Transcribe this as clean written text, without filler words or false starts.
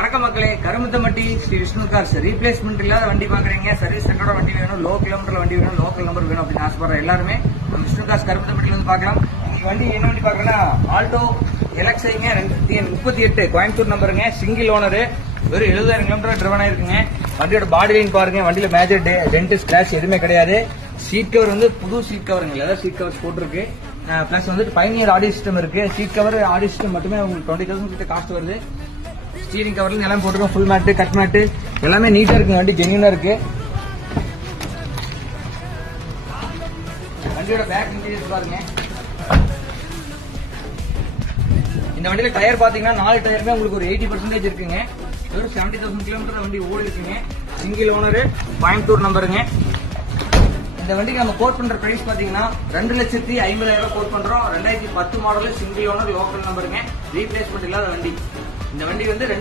வணக்கம் மக்களே, Karumuthampatti Sri Vishnu cars replacement இல்லாத வண்டி பாக்குறீங்க, சர்வீஸ் சென்டரோட வண்டி வேணும், லோ கிலோமீட்டர் வண்டி வேணும், லோக்கல் நம்பர் வேணும் அப்படின்னு ஆசைப்படுற எல்லாருமே நம்ம விஷ்ணு கார்ஸ் கருமுத்தம்பட்டில வந்து பார்க்கலாம். இன்னைக்கு வண்டி என்ன வண்டி பாக்குறேன்னா ஆல்டோ எலக்ஸைங்க 38 கோயம்புத்தூர் நம்பருங்க, சிங்கிள் ஓனர், வெறும் 70,000 கிலோமீட்டர் டிரைவன் ஆயிருக்குங்க. வண்டியோட பாடி லைன் பாருங்க, வண்டியில மேஜர் டென்ட் ஸ்கிராச் எதுவுமே கிடையாது. சீட் கவர் வந்து புது சீட் கவருங்க, லெதர் சீட் கவர்ஸ் போட்டிருக்கு. பிளஸ் வந்துட்டு பைனியர் ஆடியோ சிஸ்டம் இருக்கு. சீட் கவர் ஆடியோ சிஸ்டம் மட்டுமே உங்களுக்கு 20,000 கிட்ட காஸ்ட் வருது. ஸ்டீரிங் கவர்ல எல்லாம் போட்டுருக்கோம், ஃபுல் மேட்டு, கட் மேட்டு எல்லாமே நீட்டா இருக்கு. வண்டி ஜென்யூனா இருக்கு. வண்டியோட பேக் இன்டீரியர் பாருங்க. இந்த வண்டியில டயர் பாத்தீங்கன்னா 4 டயருமே உங்களுக்கு ஒரு 80% இருக்குங்க. ஒரு 70,000 கிலோமீட்டர் வண்டி ஓடி இருக்குங்க. சிங்கிள் ஓனர், கோயம்புத்தூர் நம்பருங்க. இந்த வண்டிக்கு நம்ம கோட் பண்ற பிரைஸ் பாத்தீங்கன்னா 2,50,000 கோட் பண்றோம். 2010 மாடல், சிங்கிள் ஓனர், லோக்கல் நம்பருங்க, ரீப்ளேஸ்மெண்ட் இல்லாத வண்டி. இந்த வண்டி வந்து